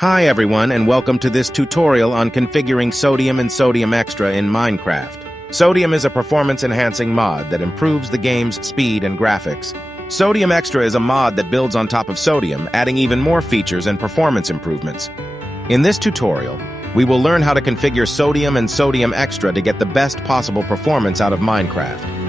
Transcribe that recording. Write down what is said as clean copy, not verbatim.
Hi everyone, and welcome to this tutorial on configuring Sodium and Sodium Extra in Minecraft. Sodium is a performance-enhancing mod that improves the game's speed and graphics. Sodium Extra is a mod that builds on top of Sodium, adding even more features and performance improvements. In this tutorial, we will learn how to configure Sodium and Sodium Extra to get the best possible performance out of Minecraft.